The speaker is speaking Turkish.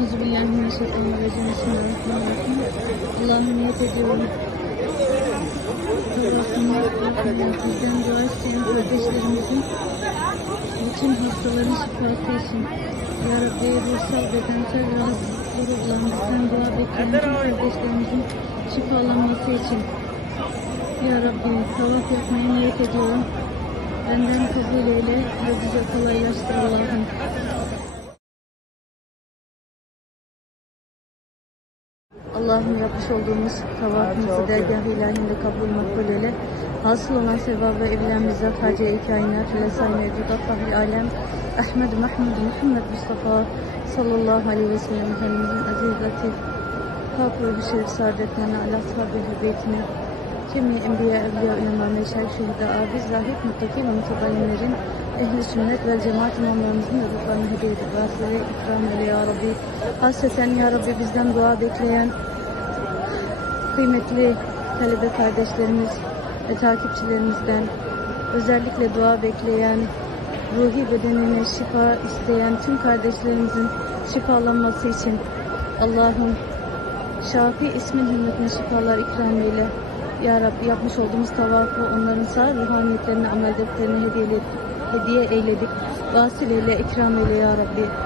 Euzubillahimineşşeytanirracim. Bismillahirrahmanirrahim. Allah'ım niyet ediyorum. Bizden dua isteyen kardeşlerimizin bütün hastaların şifası için Ya Rabbi ruhsal bedensel rahatsızlıkları dua bekleyen tüm kardeşlerimizin şifalanması için Ya tavaf yapmaya niyet ediyorum. Benden kabul ve bize kolaylaştır Allah'ım. Allah'ım yapmış olduğumuz tavafımızı dergah ilahinde kabul makbul eyle. Hasıl olan sevabı evlenimize Hacı-i Kainat ile sayın mevcudat Fahri Alem Ahmet Mahmud Muhammed Mustafa sallallahu aleyhi ve sellem Efendimizin aziz latif Pak ve şerif saadetlerine ala sahabeyle beytine Cemi enbiya, evliya, ulema, meşayih, şehida, abiz, zahid, muttaki ve mutadayinlerin ehli sünnet ve cemaat imamlarımızın ruhlarını hediye edip vasıları ikram eyle ya Rabbi. Hasreten ya Rabbi bizden dua bekleyen kıymetli talebe kardeşlerimiz ve takipçilerimizden özellikle dua bekleyen, ruhi bedenine şifa isteyen tüm kardeşlerimizin şifalanması için Allah'ım Şafi ismin hürmetine şifalar ikram eyle. Ya Rabbi yapmış olduğumuz tavafı onların sağ ruhaniyetlerine, amel defterine hediye, hediye eyledik. Vasil eyle, ikram eyle Ya Rabbi.